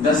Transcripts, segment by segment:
10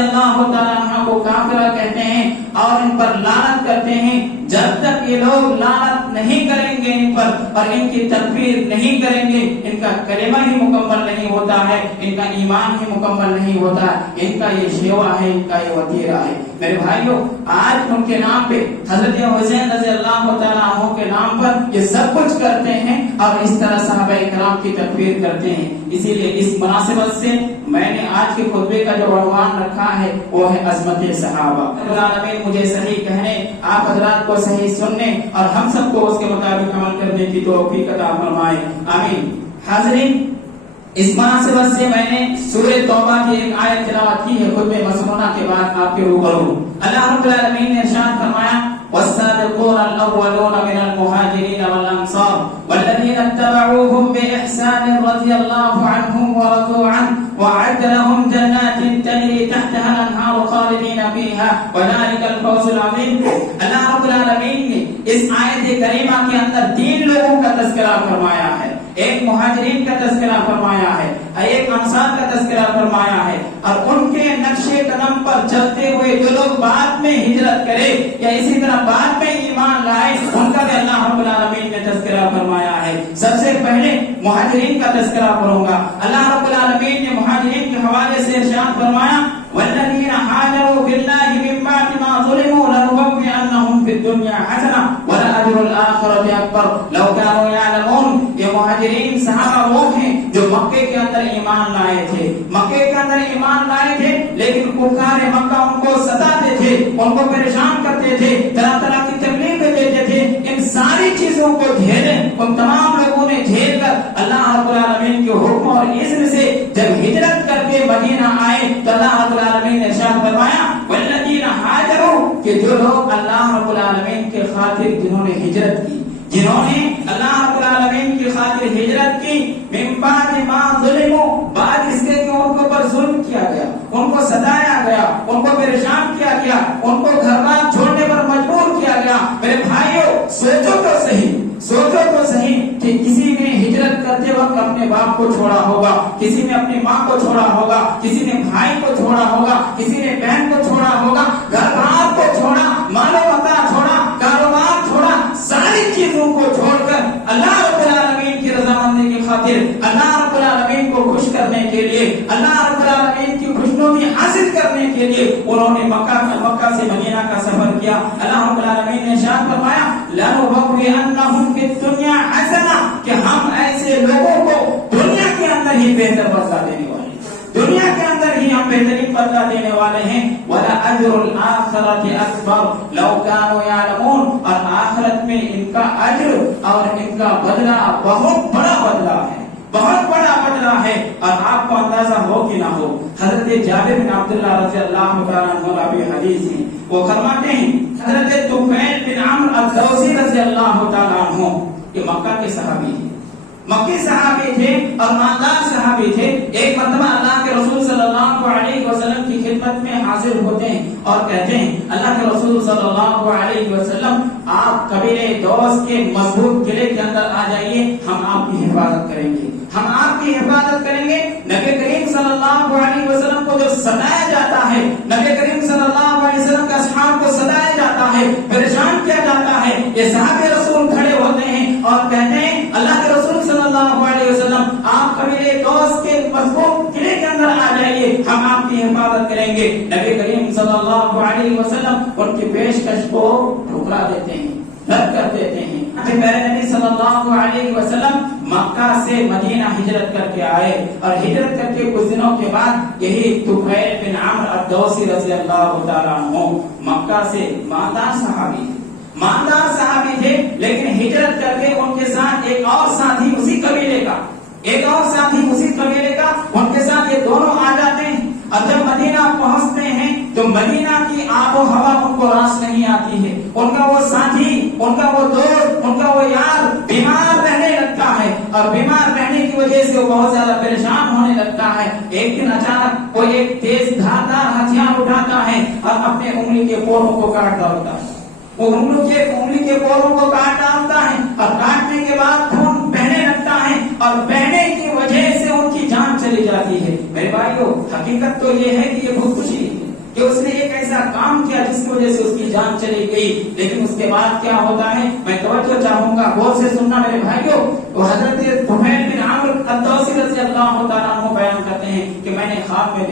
اللہ تعالیٰ عنہ کو کافرہ کہتے ہیں اور ان پر لعنت کرتے ہیں. جب تک یہ لوگ لعنت نہیں کریں گے ان پر اور ان کی تکفیر نہیں کریں گے، ان کا کلمہ ہی مکمل نہیں ہوتا ہے، ان کا ایمان ہی مکمل نہیں ہوتا ہے. ان کا یہ شیوا ہے، ان کا یہ وتیرہ ہے. میرے بھائیوں، آج ان کے نام پہ حضرت حسین رضی اللہ تعالیٰ عنہ کے نام پر یہ سب کچھ کرتے ہیں اور اس طرح صحابہ کرام کی تکفیر کرتے ہیں. اسی لیے اس مناسبت سے میں نے آج کے خطبے کا جو عنوان رکھا ہے وہ ہے عظمت صحابہ. رب العالمین مجھے صحیح کہنے، آپ حضرات کو صحیح سننے اور ہم سب کو اس کے مطابق عمل کرنے کی توفیق عطا فرمائے. آمین. حاضرین، اس مناسبت سے میں نے سورہ توبہ کی ایک آیت تلاوت کی ہے خطبہ مسنونہ کے بعد آپ کے روبرو. اللہ رب العالمین نے ارشاد فرمایا: والسابقون الأولون من المهاجرين والأنصار والذين اتبعوهم بإحسان رضي الله عنهم ورضوا عنه وأعد لهم جنات تجري تحتها الأنهار خالدين فيها وذلك الفوز العظيم. اللہ رب العالمین نے اس آیت کریمہ کے اندر 3 لوگوں کا تذکرہ فرمایا ہے. ایک مہاجرین کا تذکرہ فرمایا ہے، ایک انصار کا تذکرہ فرمایا ہے، اور ان کے نقش قدم پر چلتے ہوئے جو لوگ بعد میں ہجرت کرے یا اسی طرح بعد میں ایمان لائے ان کا بھی اللہ رب العالمین نے تذکرہ فرمایا ہے. سب سے پہلے مہاجرین کا تذکرہ کروں گا. اللہ رب العالمین نے مہاجرین کے حوالے سے ارشاد فرمایا: والذین حاجروا فی اللہ من بعد ما ظلموا لنبوئنہم فی الدنیا حسنہ ولأجر الآخرۃ اکبر لو کانوا یعلمون. یہ مہاجرین صحابہ وہ ہیں جو مکے کے اندر ایمان لائے تھے، مکے کے اندر ایمان لائے تھے، لیکن کفار مکہ ان کو ستاتے تھے، ان کو پریشان کرتے تھے، طرح طرح کی تکلیفیں دیتے تھے. ان ساری چیزوں کو جھیلے ان تمام لوگوں نے جھیل کر اللہ رب العالمین کے حکم اور اذن سے جب ہجرت کر کے مدینہ آئے تو اللہ رب العالمین نے ارشاد فرمایا: والذین ہاجروا، کہ جو لوگ اللہ رب العالمین کے خاطر جنہوں نے ہجرت کی، جنہوں نے اللہ رب العالمین کی خاطر ہجرت کی، من بعد ما ظلموا، بعد اس کے کہ ان کو پر ظلم کیا گیا، ان کو ستایا گیا، ان کو پریشان کیا گیا، ان کو گھر بار چھوڑنے پر مجبور کیا گیا. میرے بھائیوں، سوچو تو صحیح، سوچو تو صحیح کہ کسی نے ہجرت کرتے وقت اپنے باپ کو چھوڑا ہوگا، کسی نے اپنی ماں کو چھوڑا ہوگا، کسی نے بھائی کو چھوڑا ہوگا، کسی نے بہن کو چھوڑا ہوگا، گھر بار کو چھوڑا، مال و متاع چھوڑا، کاروبار چھوڑا، ساری چیزوں کو چھوڑ کر اللہ رب العالمین کی رضامندی کی خاطر، اللہ رب العالمین کو خوش کرنے کے لیے، اللہ رب العالمین کی خوشنودی حاصل کرنے کے لیے انہوں نے مکہ سے مدینہ کا سفر کیا. اللہ رب العالمین نے ارشاد فرمایا: لَنُبَوِّئَنَّهُمْ فِي الدُّنْيَا حَسَنَةً، کہ ہم ایسے لوگوں کو دنیا کے اندر ہی بہتر بدلہ دینے والے ہیں، دنیا کے اندر ہی ہم بہترین بدلہ دینے والے ہیں. وَلَأَجْرُ الْآخِرَةِ أَكْبَرُ لَوْ كَانُوا يَعْلَمُونَ، اور آخرت میں ان کا اجر اور ان کا بدلہ بہت بڑا بدلہ ہے، بہت بڑا بدلہ ہے. اور آپ کو اندازہ ہو کہ نہ ہو، حضرت جابر بن عبداللہ رضی اللہ تعالیٰ عنہ راوی حدیث ہیں، وہ فرماتے ہیں حضرت طفیل بن عمرو الدوسی رضی اللہ تعالیٰ عنہ، یہ مکہ کے صحابی ہیں، مکی صحابی تھے اور مالدار صحابی تھے. ایک مرتبہ اللہ کے رسول صلی اللہ علیہ وسلم کی خدمت میں حاضر ہوتے ہیں اور کہتے ہیں: اللہ کے رسول صلی اللہ علیہ وسلم، آپ قبیلے دوس کے مضبوط قلعے کے اندر آ جائیے، ہم آپ کی حفاظت کریں گے، ہم آپ کی حفاظت کریں گے. نبی کریم صلی اللہ علیہ وسلم کو جو ستایا جاتا ہے، نبی کریم صلی اللہ علیہ وسلم کے اصحاب کو ستایا جاتا ہے، پریشان کیا جاتا ہے، یہ صحابہ رسول کھڑے ہوتے ہیں اور کہتے ہیں: اللہ کے رسول صلی اللہ علیہ وسلم، آپ قبیلے دوس کے مضبوط قلعے کے اندر آ جائیے، ہم آپ کی حفاظت کریں گے. نبی کریم صلی اللہ علیہ وسلم ان کی پیشکش کو ٹھکرا دیتے ہیں، رد کر دیتے ہیں. پیارے نبی صلی اللہ علیہ وسلم مکہ سے مدینہ ہجرت کر کے آئے اور ہجرت کر کے کچھ دنوں کے بعد یہی طفیل بن عمرو الدوسی رضی اللہ تعالیٰ عنہ مکہ سے مالدار صحابی تھے، مالدار صحابی تھے، لیکن ہجرت کر کے ان کے ساتھ ایک اور ساتھی اسی قبیلے کا، ایک اور ساتھی اسی قبیلے کا، ان کے ساتھ یہ دونوں آ جاتے ہیں. اور جب مدینہ پہنچتے ہیں تو مدینہ کی آب و ہوا ان کو راس نہیں آتی ہے، ان کا وہ ساتھی، ان کا وہ دوست، ان کا وہ یار بیمار رہنے لگتا ہے اور بیمار رہنے کی وجہ سے وہ بہت زیادہ پریشان ہونے لگتا ہے. ایک دن اچانک وہ ایک تیز دھاردار ہتھیار اٹھاتا ہے اور اپنے انگلی کے پوروں کو کاٹ ڈالتا ہے. وہ انگلی کے پوروں کو کاٹ ڈالتا ہے اور کاٹنے کے بعد خون بہنے لگتا ہے اور بہنے کی وجہ سے ان کی جان چلی جاتی ہے. میرے بھائیو، حقیقت تو یہ ہے کہ یہ خودکشی ہے، کہ اس نے ایک ایسا کام کیا جس کی وجہ سے اس کی جان چلی گئی، لیکن اس کے بعد کیا ہوتا ہے؟ میں توجہ چاہوں گا، غور سے سننا میرے بھائیوں۔ تو حضرت طفیل بن عمرو الدوسی رضی اللہ تعالیٰ عنہ بیان کرتے ہیں کہ میں نے خواب میں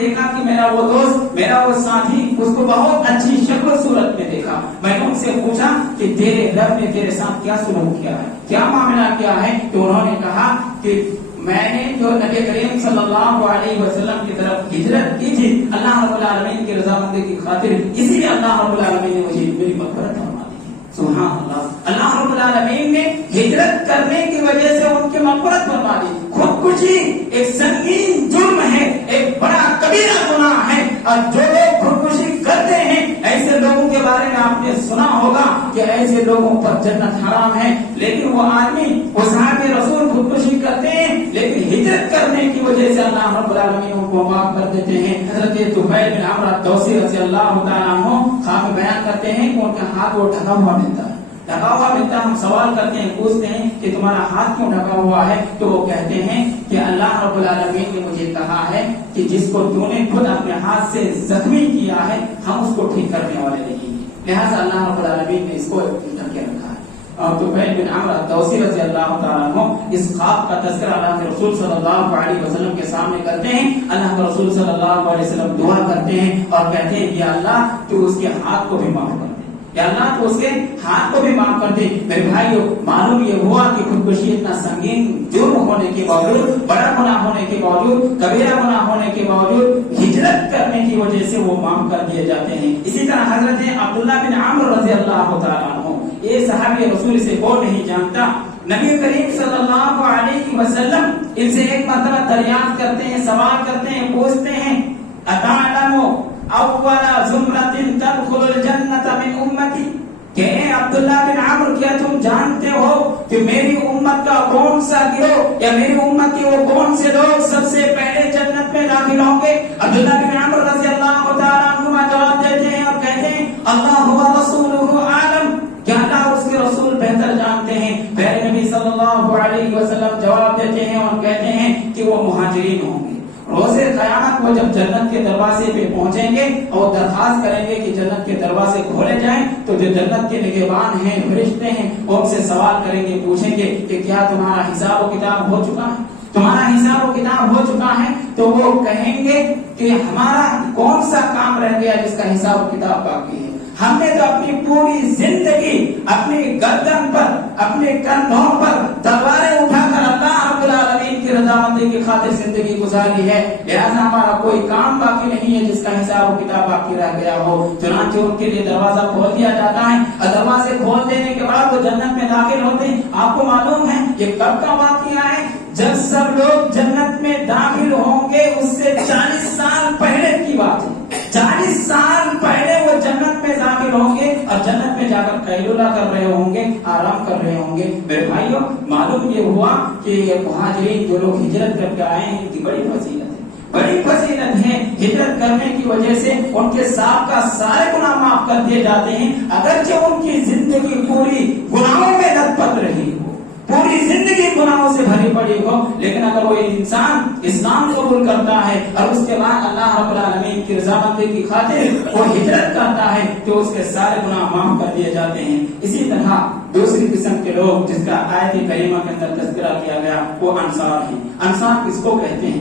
دیکھا کہ میرا وہ دوست، میرا وہ ساتھی، اس کو بہت اچھی شکل و صورت میں دیکھا۔ میں نے ان سے پوچھا کہ تیرے رب نے تیرے ساتھ کیا سلوک کیا ہے، کیا معاملہ کیا ہے؟ تو انہوں نے کہا کہ میں نے جو نبی کریم صلی اللہ علیہ وسلم کی طرف ہجرت کی تھی اللہ رب العالمین کی رضامندی کی خاطر، اسی لیے اللہ رب العالمین نے مجھے میری مغفرت فرما دی۔ سبحان اللہ، اللہ رب العالمین نے ہجرت کرنے کی وجہ سے ان کی مغفرت فرما دی۔ خودکشی ایک سنگین جرم ہے، ایک بڑا کبیرہ گناہ ہے، اور جو لوگ خودکشی کرتے ہیں ایسے لوگوں کے بارے میں آپ نے سنا ہوگا کہ ایسے لوگوں پر جنت حرام ہے۔ لیکن وہ آدمی، وہ صحابہ رسول خودکشی کرتے ہیں لیکن ہجرت کرنے کی وجہ سے اللہ رب العالمین ان کو معاف کر دیتے ہیں۔ حضرت طفیل بن عمرو الدوسی رضی اللہ تعالیٰ عنہ خواب بیان کرتے ہیں کہ ان کا ہاتھ وہ ڈھکا ہوا ملتا ہے، ڈھکا ہوا ملتا ہے۔ ہم سوال کرتے ہیں، پوچھتے ہیں کہ تمہارا ہاتھ کیوں ڈھکا ہوا ہے؟ تو وہ کہتے ہیں کہ اللہ رب العالمین نے مجھے کہا ہے کہ جس کو تو نے خود اپنے ہاتھ سے زخمی کیا ہے ہم اس کو ٹھیک کرنے والے نہیں ہیں، لہٰذا اللہ رب العالمین نے اس کو ڈھکے رکھا ہے۔ اور طفیل بن عمرو الدوسی رضی اللہ تعالیٰ عنہ اس خواب کا تذکرہ اللہ کے رسول صلی اللہ علیہ وسلم کے سامنے کرتے ہیں۔ اللہ کے رسول صلی اللہ علیہ وسلم دعا کرتے ہیں اور کہتے ہیں یا اللہ تو اس کے ہاتھ کو بھی معاف کر دے، یا اللہ تو اس کے ہاتھ کو بھی معاف کر دے۔ میرے بھائیو، معلوم یہ ہوا کہ خودکشی اتنا سنگین جرم ہونے کے باوجود، بڑا گناہ ہونے کے باوجود، کبیرہ گناہ ہونے کے باوجود ہجرت کرنے کی وجہ سے وہ معاف کر دیے جاتے ہیں۔ اسی طرح حضرت عبداللہ بن عمرو رضی اللہ تعالیٰ عنہ، یہ صحابی رسول سے کون نہیں جانتا، نبی کریم صلی اللہ علیہ وسلم ان سے ایک مرتبہ دریافت کرتے ہیں، سوال کرتے ہیں، پوچھتے ہیں اتعلم اول زمرۃ تدخل الجنۃ من امتی، کہ اے عبداللہ بن عمرو کیا تم جانتے ہو کہ میری امت کا کون سا گروہ یا میری امت کے وہ کون سے لوگ سب سے پہلے جنت میں داخل ہوں گے؟ عبداللہ بن عمرو رضی اللہ تعالیٰ عنہ جواب دیتے ہیں اور کہتے ہیں اللہ و رسولہ عالم، کہ اللہ اور اس کے رسول بہتر جانتے ہیں۔ پہلے نبی صلی اللہ علیہ وسلم جواب دیتے ہیں اور کہتے ہیں کہ وہ مہاجرین ہوں گے۔ روز قیامت وہ جب جنت کے دروازے پہ پہنچیں گے اور درخواست کریں گے کہ جنت کے دروازے کھولے جائیں، تو جو جنت کے نگہبان ہیں، فرشتے ہیں، وہ ان سے سوال کریں گے، پوچھیں گے کہ کیا تمہارا حساب و کتاب ہو چکا ہے، تمہارا حساب و کتاب ہو چکا ہے؟ تو وہ کہیں گے کہ ہمارا کون سا کام رہ گیا جس کا حساب و کتاب باقی ہے؟ ہم نے تو اپنی پوری زندگی اپنی گردن پر، اپنے کندھوں پر تلواریں اٹھا کر اللہ رب العالمین کی رضامندی کی خاطر زندگی گزاری ہے، لہذا ہمارا کوئی کام باقی نہیں ہے جس کا حساب و کتاب باقی رہ گیا ہو۔ چنانچہ ان کے لیے دروازہ کھول دیا جاتا ہے، اور دروازے کھول دینے کے بعد وہ جنت میں داخل ہوتے ہیں۔ آپ کو معلوم ہے یہ کب کا واقعہ ہے؟ جب سب لوگ جنت میں داخل ہوں گے اس سے 40 سال پہلے کی بات ہے۔ 40 سال پہلے وہ جنت میں داخل ہوں گے اور جنت میں جا کر قیلولہ کر رہے ہوں گے، آرام کر رہے ہوں گے۔ میرے بھائیوں، معلوم یہ ہوا کہ یہ مہاجرین جو لوگ ہجرت کر کے آئے ہیں ان کی بڑی فضیلت ہے، بڑی فضیلت ہے۔ ہجرت کرنے کی وجہ سے ان کے سابقہ سارے گناہ معاف کر دیے جاتے ہیں، اگرچہ ان کی زندگی پوری گناہوں میں لت پت رہی ہو، پوری زندگی گناہوں سے بھری پڑی ہو، لیکن اگر وہ انسان اسلام قبول کرتا ہے اور اس کے بعد اللہ رب العالمین کی رضامندی کی خاطر وہ ہجرت کرتا ہے تو اس کے سارے گناہ معاف کر دیے جاتے ہیں۔ اسی طرح دوسری قسم کے لوگ جس کا آیت کریمہ کے اندر تذکرہ کیا گیا وہ انصار ہیں۔ انصار کس کو کہتے ہیں؟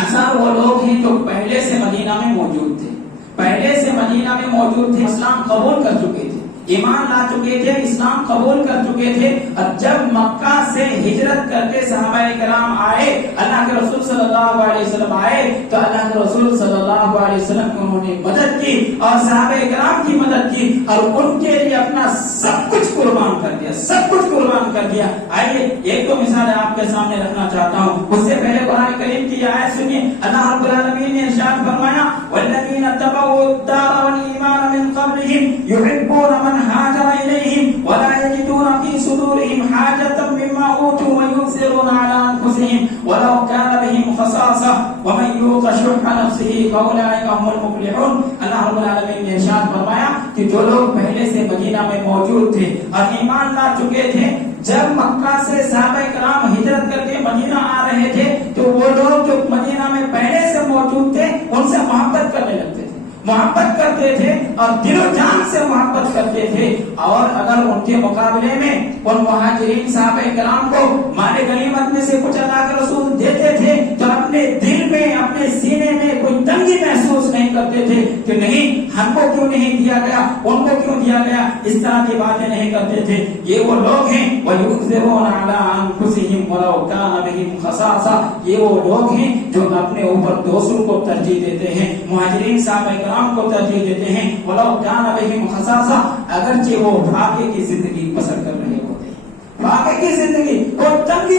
انصار وہ لوگ ہیں جو پہلے سے مدینہ میں موجود تھے، پہلے سے مدینہ میں موجود تھے، اسلام قبول کر چکے تھے، ایمان لا چکے تھے، اسلام قبول کر چکے تھے، اور جب مکہ سے ہجرت کر کے صحابہ کرام آئے، اللہ کے رسول صلی اللہ علیہ وسلم آئے، تو اللہ کے رسول صلی اللہ علیہ وسلم کی انہوں نے مدد کی اور صحابہ کرام کی مدد کی اور ان کے لیے اپنا سب کچھ قربان کر دیا، سب کچھ قربان کر دیا۔ آئیے ایک تو مثال آپ کے سامنے رکھنا چاہتا ہوں، اس سے پہلے قرآن کریم کی آیت سنیے۔ اللہ رب العالمین نے ارشاد فرمایا والذین تبوؤا الدار والایمان من قبلهم يحبون من هاجر إليهم ولا يجدون في صدورهم حاجة مما أوتوا ويؤثرون على أنفسهم ولو كان بهم خصاصة ومن يوق شح نفسه فأولئك هم المفلحون۔ اللہ رب العالمین نے ارشاد فرمایا کہ جو لوگ پہلے سے مدینہ میں موجود تھے اور ایمان لا چکے تھے، جب مکہ سے صحابہ کرام ہجرت کر کے مدینہ آ رہے تھے تو وہ لوگ جو مدینہ میں پہلے سے موجود تھے ان سے محبت کرنے لگتے تھے، محبت کرتے تھے اور دل و جان سے محبت کرتے تھے. اور اگر ان کے مقابلے میں ان مہاجرین صحابہ کرام کو مال غنیمت میں سے کچھ اللہ کے رسول دیتے تھے تو اپنے دل میں اپنے سینے میں کوئی تنگی محسوس نہیں کرتے تھے کہ نہیں ہم کو کیوں نہیں دیا گیا، ان کو کیوں دیا گیا، اس طرح کی باتیں نہیں کرتے تھے. یہ وہ لوگ ہیں وَيُؤْثِرُونَ عَلَىٰ أَنفُسِهِمْ وَلَوْ كَانَ بِهِمْ خَصَاصَةٌ، یہ وہ لوگ ہیں جو اپنے اوپر دوسروں کو ترجیح دیتے ہیں، مہاجرین صحابہ کرام کو ترجیح دیتے ہیں. وَلَوْ كَانَ بِهِمْ خَصَاصَةٌ، اگرچہ وہ بھاگے کی زندگی بسر کر رہے ہوتے ہیں، بھاگے کی زندگی وہ تنگی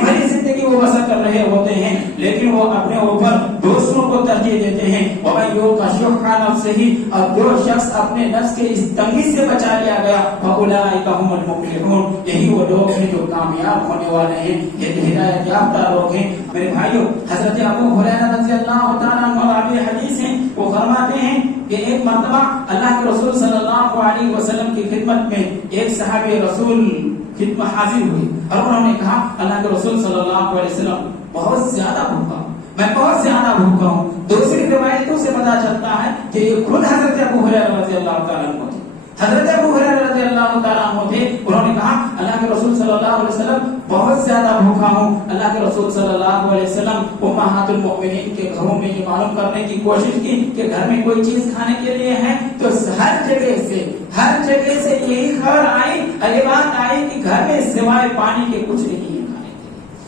بھری زندگی وہ بسر کر رہے ہوتے ہیں، لیکن وہ اپنے اوپر دوسروں کو ترجیح دیتے ہیں. وَمَن يُوقَ شُحَّ نَفْسِهِ، اور جو شخص اپنے نفس کے اس تنگی سے بچا لیا گیا فَأُولَٰئِكَ هُمُ الْمُفْلِحُونَ، یہی وہ لوگ ہیں جو کامیاب ہونے والے ہیں، یہ ہدایت یافتہ لوگ ہیں. میرے بھائیو، حضرت ابو ہریرہ رضی اللہ تعالیٰ عنہ راوی حدیث ہیں، وہ فرماتے ہیں کہ ایک مرتبہ اللہ کے رسول صلی اللہ علیہ وسلم کی خدمت میں ایک صحابی رسول خدمت حاضر ہوئی اور انہوں نے کہا اللہ کے رسول صلی اللہ علیہ وسلم بہت زیادہ بھوکا ہوں، میں بہت زیادہ بھوکا ہوں. دوسری روایتوں سے پتا چلتا ہے کہ یہ خود حضرت ابو ہریرہ رضی اللہ تعالیٰ عنہ تھے. حضرت ابو ہریرہ رضی اللہ تعالیٰ عنہ تھے، انہوں نے کہا اللہ کے رسول صلی اللہ علیہ وسلم بہت زیادہ بھوکا ہوں. اللہ کے رسول صلی اللہ علیہ وسلم امہات المؤمنین کے گھروں میں یہ معلوم کرنے کی کوشش کی کہ گھر میں کوئی چیز کھانے کے لیے ہے، تو ہر جگہ سے یہی خبر آئی، یہ بات آئی کہ گھر میں سوائے پانی کے کچھ نہیں ہے.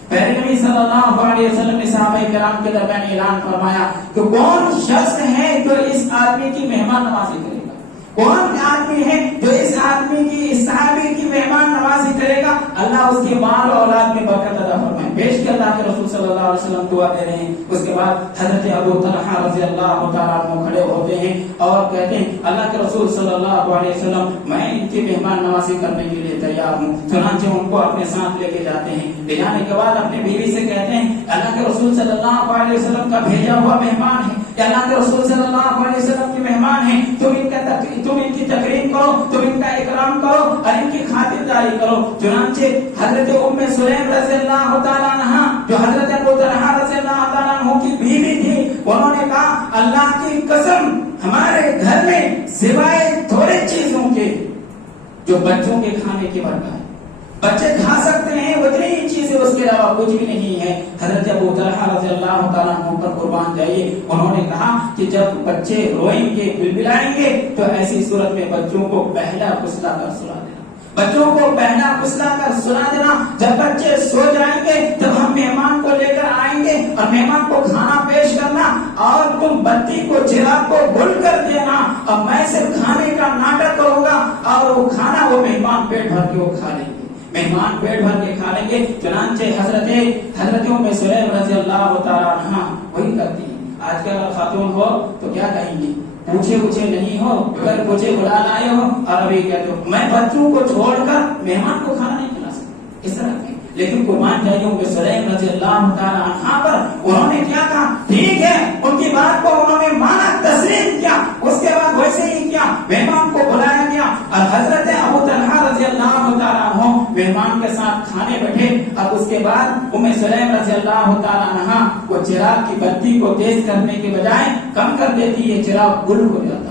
پہلے نبی صلی اللہ علیہ وسلم نے صحابہ کرام کے درمیان اعلان فرمایا کہ کون شخص ہے جو اس آدمی کی مہمان نوازی کرے گا، کون آدمی ہے جو اس آدمی کی، اس صحابی کی مہمان نوازی کرے گا، اللہ اس کے مال اور اولاد میں برکت عطا فرمائے. پیش کے اللہ کے رسول صلی اللہ علیہ وسلم دعا دے رہے ہیں. اس کے بعد حضرت ابو طلحہ رضی اللہ تعالیٰ عنہ کھڑے ہوتے ہیں اور کہتے ہیں اللہ کے رسول صلی اللہ علیہ وسلم میں ان کی مہمان نوازی کرنے کے لیے تیار ہوں. چنانچہ ان کو اپنے ساتھ لے کے جاتے ہیں. لے جانے کے بعد اپنی بیوی سے کہتے ہیں اللہ کے رسول صلی اللہ علیہ وسلم کا بھیجا ہوا مہمان ہے، کہ اللہ کے رسول صلی اللہ علیہ وسلم کے مہمان ہیں، تم ان کی تکریم کرو، تم ان کا اکرام کرو اور ان کی خاطرداری کرو. چنانچہ حضرت ام سلیم رضی اللہ تعالیٰ عنہ جو حضرت ابو طلحہ رضی اللہ تعالیٰ عنہ کی بیوی تھی، انہوں نے کہا اللہ کی قسم ہمارے گھر میں سوائے تھوڑے چیزوں کے جو بچوں کے کھانے کی برکت ہے، بچے کھا سکتے ہیں اتنی ہی چیزیں، اس کے علاوہ کچھ بھی نہیں ہے. حضرت ابو طلحہ رضی اللہ تعالیٰ عنہ پر قربان جائیے، انہوں نے کہا کہ جب بچے روئیں گے بلبلائیں گے تو ایسی صورت میں بچوں کو پہلا پسلا کر سلا دینا، بچوں کو پہلا پسلا کر سنا دینا. جب بچے سو جائیں گے تب ہم مہمان کو لے کر آئیں گے اور مہمان کو کھانا پیش کرنا اور تم بتی کو چراغ کو گل کر دینا اور میں صرف کھانے کا ناٹک کروں گا اور وہ کھانا وہ مہمان پیٹ بھر کے وہ کھا لیں گے، مہمان پیٹ بھر کے کھا لیں گے. چنانچہ حضرت ام سلیم رضی اللہ تعالیٰ عنہ وہی کرتی ہیں. آج کل خاتون ہو تو کیا کہیں گی، پوچھے نہیں ہو، اگر پوچھے بلا لائے ہو اور ابھی کہتے ہو میں بچوں کو چھوڑ کر مہمان کو کھانا نہیں کھلا سکتا، اس طرح کی. لیکن قربان جائیے ام سلیم رضی اللہ تعالیٰ عنہ پر انہوں نے کیا کہا، ٹھیک ہے، ان کی بات کو انہوں نے مانا، تسلیم کیا. اس کے بعد ویسے ہی کیا، مہمان کو بلایا گیا اور حضرت ابو طلحہ رضی اللہ تعالیٰ عنہ مہمان کے ساتھ کھانے بیٹھے. اب اس کے بعد ام سلیم رضی اللہ تعالیٰ عنہ وہ چراغ کی بتی کو تیز کرنے کے بجائے کم کر دیتی ہے، چراغ گل ہو جاتا ہے.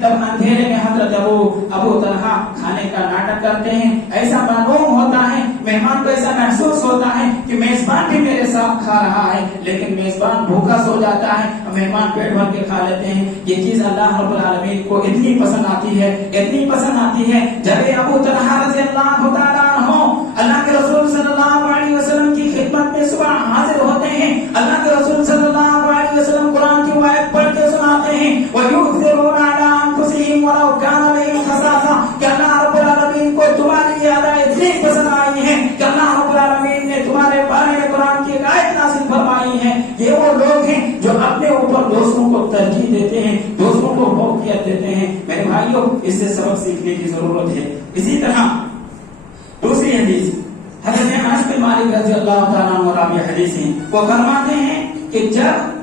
تب اندھیرے میں حضرت ابو طلحہ کھانے کا ناٹک کرتے ہیں. ایسا معلوم ہوتا ہے، مہمان کو ایسا محسوس ہوتا ہے کہ میزبان بھی میرے ساتھ کھا رہا ہے، لیکن میزبان بھوکا سو جاتا ہے، مہمان پیٹ بھر کے کھا لیتے ہیں. یہ چیز اللہ رب العالمین کو اتنی پسند آتی ہے. جب ابو طلحہ رضی اللہ تعالیٰ عنہ اللہ کے رسول صلی اللہ علیہ وسلم کی خدمت میں صبح حاضر ہوتے ہیں، اللہ کے رسول صلی اللہ علیہ وسلم قرآن کی آیت پڑھ کے سناتے ہیں وَيُؤْثِرُونَ عَلَىٰ أَنفُسِهِمْ وَلَوْ كَانَ بِهِمْ خَصَاصَةٌ، کہ اللہ رب العالمین کو تمہاری یہ آیت اتنی پسند آئی ہے کہ اللہ رب العالمین نے تمہارے بارے میں قرآن کی ایک آیت نازل فرمائی ہے. یہ وہ لوگ ہیں جو اپنے اوپر دوسروں کو ترجیح دیتے ہیں، دوسروں کو فوقیت دیتے ہیں. میرے بھائیوں، اس سے سبق سیکھنے کی ضرورت ہے. اسی طرح دوسری حدیث حضرت انس بن مالک رضی اللہ تعالیٰ عنہ راوی حدیث ہیں، وہ فرماتے ہیں کہ جب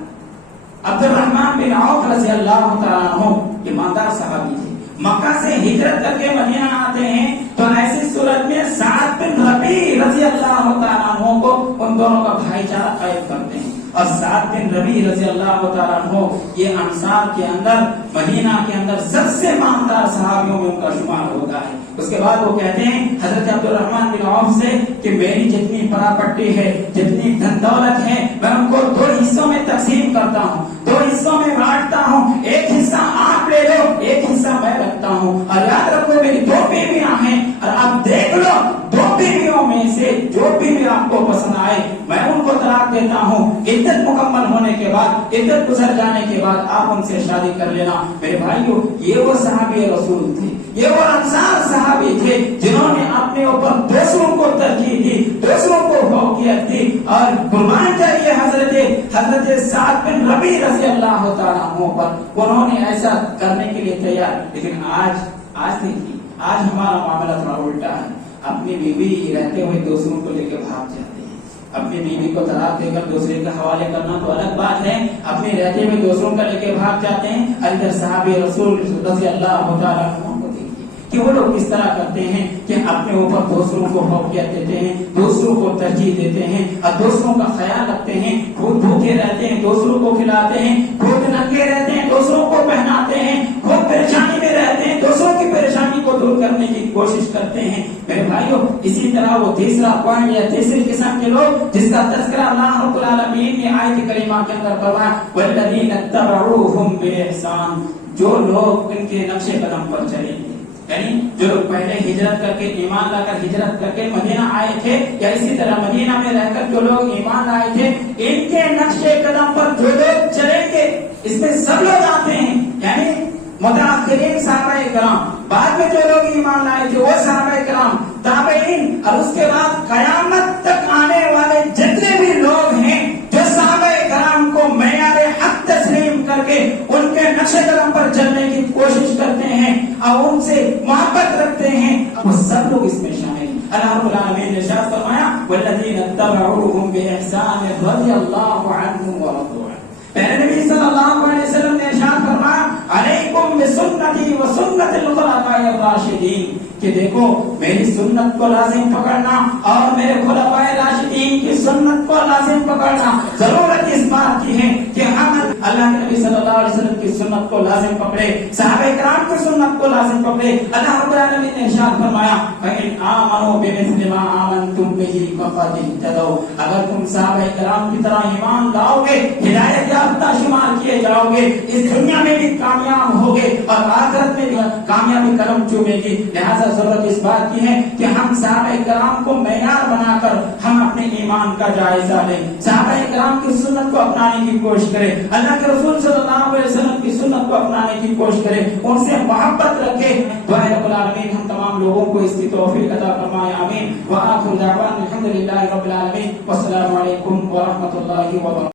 عبد الرحمن بن عوف رضی اللہ تعالیٰ عنہ ایماندار صحابی تھے، مکہ سے ہجرت کر کے مدینہ آتے ہیں تو ایسی صورت میں سعد بن ربیع رضی اللہ تعالیٰ عنہ کو ان دونوں کا بھائی چارہ قائم کرتے ہیں اور سعد بن ربیع رضی اللہ تعالیٰ عنہ یہ انصار کے اندر مدینہ کے اندر سب سے مالدار صحابیوں میں ان کا شمار ہوتا ہے. اس کے بعد وہ کہتے ہیں حضرت عبد الرحمن بن عوف سے کہ میری جتنی پراپرٹی ہے, جتنی دھن دولت ہے, میں ان کو 2 حصوں میں تقسیم کرتا ہوں, 2 حصوں میں بانٹتا ہوں, ایک حصہ آپ لے لو, ایک حصہ میں رکھتا ہوں. اور یاد رکھو میری 2 بیویاں ہیں, اور آپ دیکھ لو 2 بیویوں میں سے جو بیوی آپ کو پسند آئے میں ان کو طلاق دیتا ہوں. عدت مکمل ہونے کے بعد, عدت گزر جانے کے بعد آپ ان سے شادی کر لینا. میرے بھائیو, یہ وہ صحابی رسول تھے, یہ وہ انصار صحابی تھے جنہوں نے اپنے اوپر دوسروں کو ترجیح دی, دوسروں کو فوقیت دی. اور قربان چاہیے حضرت سعد بن ربیع رضی اللہ تعالیٰ عنہ پر, انہوں نے ایسا کرنے کے لیے تیار. لیکن آج دیکھیے, آج ہمارا معاملہ تھوڑا الٹا ہے. اپنی بیوی رہتے ہوئے دوسروں کو لے کے بھاگ جاتے ہیں. اپنی بیوی کو طلاق دے کر دوسرے کے حوالے کرنا تو الگ بات ہے, اپنے رہتے ہوئے دوسروں کا لے کے بھاگ جاتے ہیں. ادھر صحابہ رسول رضی اللہ تعالیٰ عنہ کو دیکھیے کہ وہ لوگ کس طرح کرتے ہیں کہ اپنے اوپر دوسروں کو فوقیت دیتے ہیں, دوسروں کو ترجیح دیتے ہیں, اور دوسروں کا خیال رکھتے ہیں. خود بھوکے رہتے ہیں, دوسروں کو کھلاتے ہیں, خود ننگے رہتے ہیں, دوسروں کو پہناتے ہیں, خود پریشانی میں رہتے ہیں, دوسروں کی پریشانی کو دور کرنے کی کوشش کرتے ہیں. میرے بھائیو, اسی طرح وہ تیسرا پوائنٹ یا تیسری قسم کے لوگ جس کا تذکرہ اللہ رب العالمین نے آیت کریمہ کے اندر فرمایا والذین اتبعوہم بإحسان, جو لوگ ان کے نقش قدم پر چلیں گے. یعنی جو لوگ پہلے ہجرت کر کے, ایمان لا کر ہجرت کر کے مدینہ آئے تھے, یا اسی طرح مدینہ میں رہ کر جو لوگ ایمان لائے تھے, ان کے نقش قدم پر جو لوگ چلیں گے, اس میں سب لوگ آتے ہیں. یعنی متأخرین صحابہ کرام, بعد میں جو لوگ ایمان لائے تھے وہ صحابہ کرام, تابعین, اور اس کے بعد قیامت تک آنے والے جتنے بھی لوگ ہیں جو صحابہ کرام کو معیار حق تسلیم کر کے ان کے نقش قدم پر چلنے کی کوشش کرتے ہیں اور ان سے محبت رکھتے ہیں, وہ سب لوگ اس میں شامل ہیں. اللہ رب العالمین نے ارشاد فرمایا والذین اتبعوہم بإحسان رضی اللہ عنہم ورضوا عنہ. پہلے نبی صلی اللہ علیہ وسلم نے ارشاد فرمایا علیکم بسنتی و سنت الخلفاء الراشدین, کہ دیکھو میری سنت کو لازم پکڑنا اور میرے خلفاء راشدین کی سنت کو لازم پکڑنا. ضرورت اس بات کی ہے کہ ہم اللہ کے نبی صلی اللہ علیہ وسلم کی سنت کو لازم پکڑے, صحابہ کرام کی سنت کو لازم پکڑے. اللہ رب العالمین نے ارشاد فرمایا فإن آمنوا بمثل ما آمنتم به فقد اهتدوا, اگر تم صحابہ کرام کی طرح ایمان لاؤ گے ہدایت یافتہ شمار کیے جاؤ گے, اس دنیا میں بھی کامیاب ہوگے اور آخرت میں بھی کامیابی قدم چومے گی. لہذا ضرورت اس بات کی ہے کہ ہم صحابہ کرام کو معیار بنا کر ہم اپنے ایمان کا جائزہ لیں, صحابہ کرام کی سنت کو اپنانے کی کوشش کریں, اللہ کے رسول صلی اللہ علیہ وسلم کی سنت کو اپنانے کی کوشش کریں, ان سے محبت رکھیں. دعائے رب العالمین ہم تمام لوگوں کو اس کی توفیق عطا فرمائے, آمین. وآخر دعوانا الحمدللہ رب العالمین, والسلام علیکم ورحمۃ اللہ وبرکاتہ.